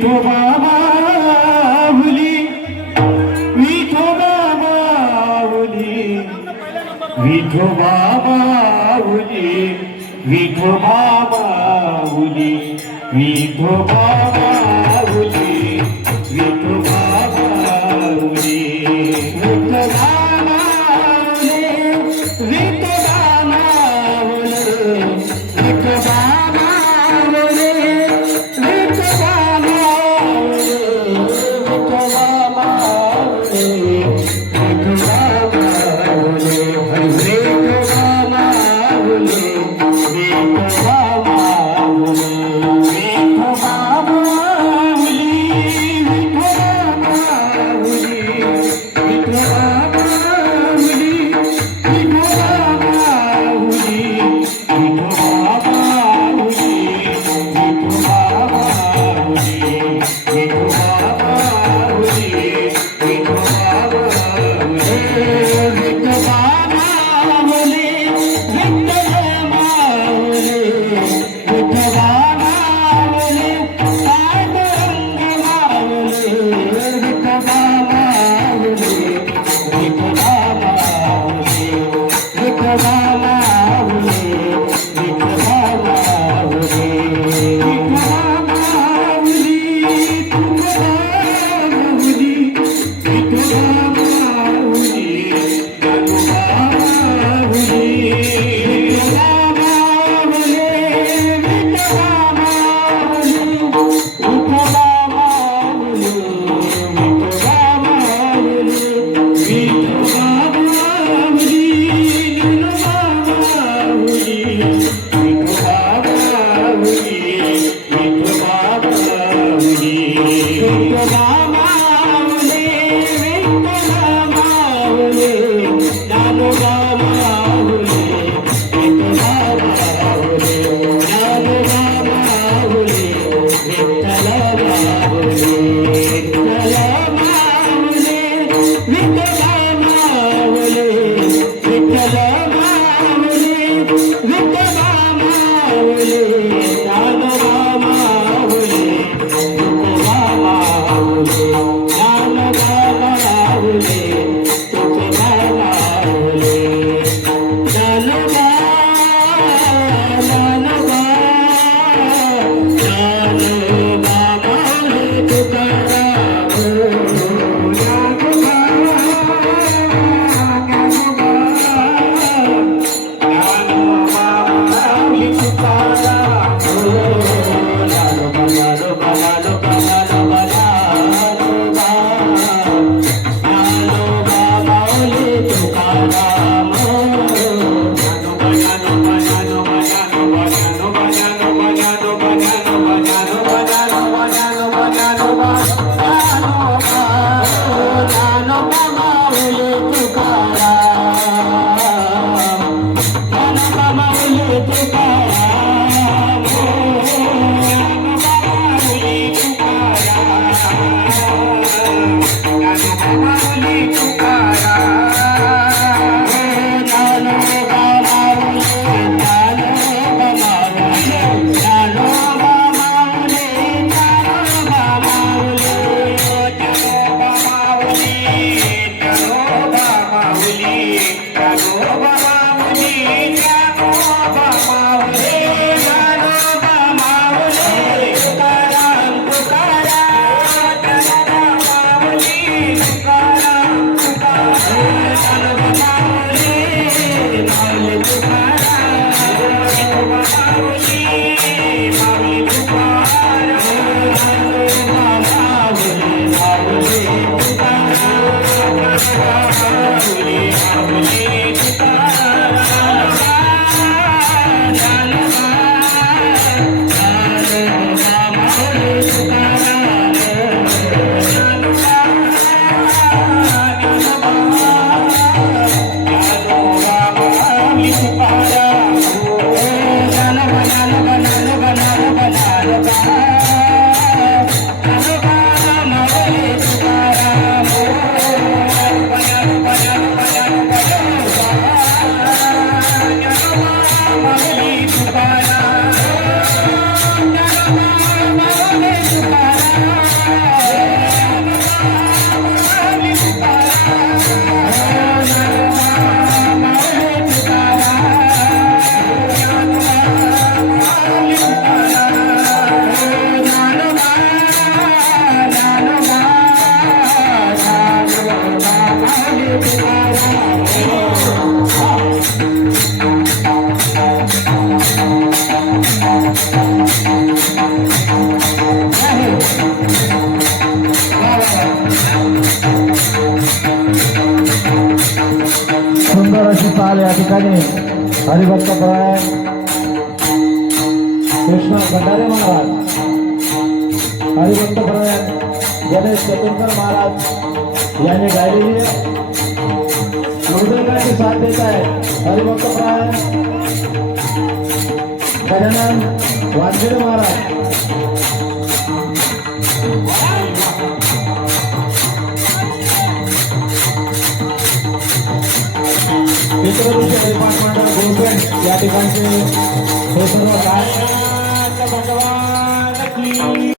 विठोबा माऊली विठोबा माऊली विठोबा माऊली विठोबा माऊली विठोबा माऊली विठोबा माऊली विठोबा माऊली विठोबा माऊली विठोबा माऊली विठोबा माऊली विठोबा माऊली विठोबा माऊली हरे विठोबा माऊली विठोबा माऊली विठोबा माऊली विठोबा माऊली विठोबा माऊली विठोबा माऊली विठोबा माऊली विठोबा माऊली विठोबा माऊली विठोबा माऊली विठोबा माऊली विठ्ठल माऊली विठोबा माऊली पांडुरंग माऊली विठोबा माऊली विठोबा माऊली विठोबा माऊली विठोबा माऊली विठोबा माऊली तुकोबा माऊली विठोबा माऊली ज्ञानोबा माऊली विठोबा माऊली विठोबा माऊली विठोबा माऊली विठोबा माऊली विठोबा माऊली ज्ञानोबा माऊली विठोबा माऊली विठोबा माऊली विठोबा माऊली विठ्ठल माऊली ज्ञानोबा माऊली विठोबा माऊली ज्ञानोबा माऊली विठ्ठल माऊली विठ्ठल माऊली विठोबा माऊली विठ्ठल माऊली विठोबा माऊली ज्ञानोबा माऊली विठोबा माऊली ज्ञानोबा माऊली विठोबा माऊली ज्ञानोबा ज्ञानोबा ज्ञानोबा माऊली तुकाराम ज्ञानोबा ज्ञानोबा ज्ञानोबा माऊली तुकाराम ज्ञानोबा ज्ञानोबा ज्ञानोबा ज्ञानोबा ज्ञानोबा ज्ञानोबा माऊली तुकाराम ज्ञानोबा ज्ञानोबा ज्ञानोबा ज्ञानोबा ज्ञानोबा ज्ञानोबा ज्ञानोबा ज्ञानोबा ज्ञानोबा ज्ञानोबा ज्ञानोबा ज्ञानोबा ज्ञानोबा माऊली तुकाराम ज्ञानोबा माऊली तुकाराम ज्ञानोबा माऊली तुकाराम ज्ञानोबा माऊली तुकाराम ज्ञानोबा माऊली ज्ञानोबा माऊली ज्ञानोबा माऊली ज्ञानोबा माऊली ज्ञानोबा माऊली ज्ञानोबा माऊली ज्ञानोबा माऊली ज्ञानोबा माऊली ज्ञानोबा माऊली तुकाराम तुकाराम ज्ञानोबा माऊली तुकाराम तुकाराम ज्ञानोबा माऊली माऊली तुकाराम ज्ञानोबा माऊली माऊली तुकाराम ज्ञानोबा माऊली माऊली तुकाराम माऊली माऊली तुकाराम ज्ञानोबा ज्ञानोबा माऊली तुकाराम ज्ञानोबा ज्ञानोबा ज्ञानोबा माऊली तुकाराम ज्ञानोबा ज्ञानोबा ज्ञानोबा ज्ञानोबा ज्ञानोबा ज्ञानोबा माऊली तुकाराम ज्ञानोबा ज्ञानोबा ज्ञानोबा ज्ञानोबा हरिभक्तपरायण कृष्णा भंडारे महाराज, हरिभक्तपरायण गणेश चतुरकर महाराज यांनी गायलेली मृदंगाची साथ देत आहे. हरिभक्तपरायण गजानन वानखेडे महाराज, मित्रदृश्य निर्माण मंडळ गोलबेंड या ठिकाणचे हे सर्व काय भगवान की